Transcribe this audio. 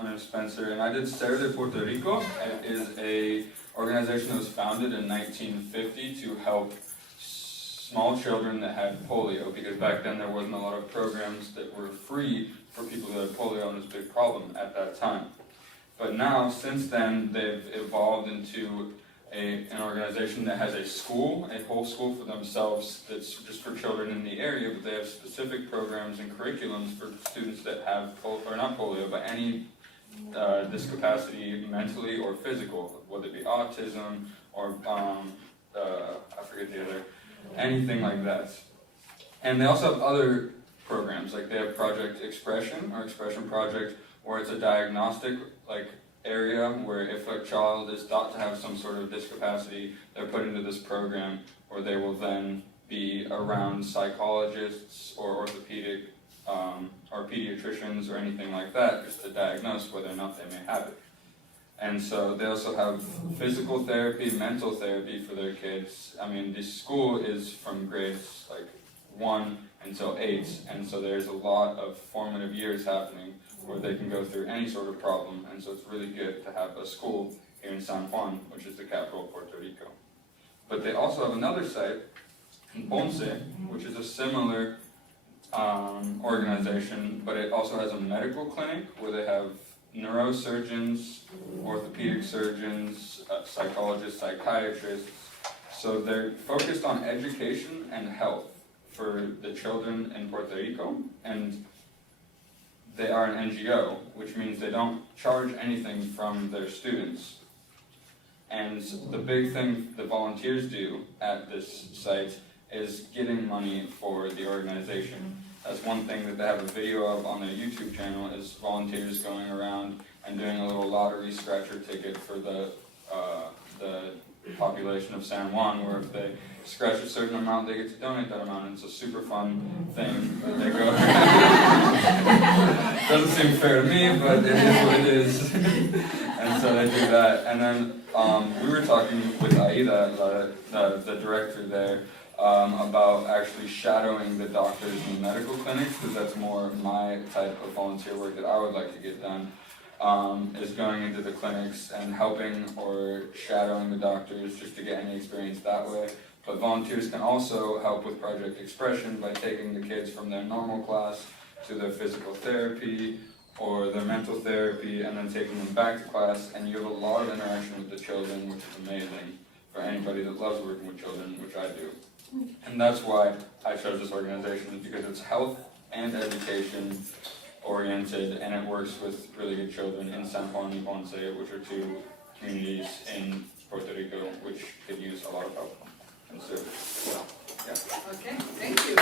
My name is Spencer, and I did SER of Puerto Rico. It is a organization that was founded in 1950 to help small children that had polio, because back then there wasn't a lot of programs that were free for people who had polio, and it was a big problem at that time. But now, since then, they've evolved into an organization that has a school, a whole school for themselves that's just for children in the area, but they have specific programs and curriculums for students that have, or not polio, but any discapacity mentally or physical, whether it be autism or, I forget the other, anything like that. And they also have other programs, like they have Project Expression, or Expression Project, where it's a diagnostic, area where if a child is thought to have some sort of discapacity, they're put into this program where they will then be around psychologists or orthopedic or pediatricians or anything like that, just to diagnose whether or not they may have it. And so they also have physical therapy, mental therapy for their kids. I mean, this school is from grades 1 until 8, and so there's a lot of formative years happening where they can go through any sort of problem, and so it's really good to have a school here in San Juan, which is the capital of Puerto Rico. But they also have another site in Ponce, which is a similar organization, but it also has a medical clinic where they have neurosurgeons, orthopedic surgeons, psychologists, psychiatrists. So they're focused on education and health for the children in Puerto Rico, and they are an NGO, which means they don't charge anything from their students. And the big thing the volunteers do at this site is getting money for the organization. That's one thing that they have a video of on their YouTube channel, is volunteers going around and doing a little lottery scratcher ticket for the population of San Juan, where if they scratch a certain amount, they get to donate that amount, and it's a super fun thing that they go Doesn't seem fair to me, but it is what it is. And so they do that. And then we were talking with Aida, the director there, about actually shadowing the doctors in the medical clinics, because that's more my type of volunteer work that I would like to get done. Is going into the clinics and helping or shadowing the doctors just to get any experience that way. But volunteers can also help with Project Expression by taking the kids from their normal class to their physical therapy or their mental therapy, and then taking them back to class, and you have a lot of interaction with the children, which is amazing for anybody that loves working with children, which I do. And that's why I chose this organization, because it's health and education oriented, and it works with really good children in San Juan and Ponce, which are two communities in Puerto Rico which could use a lot of help and service. Yeah. Okay, thank you.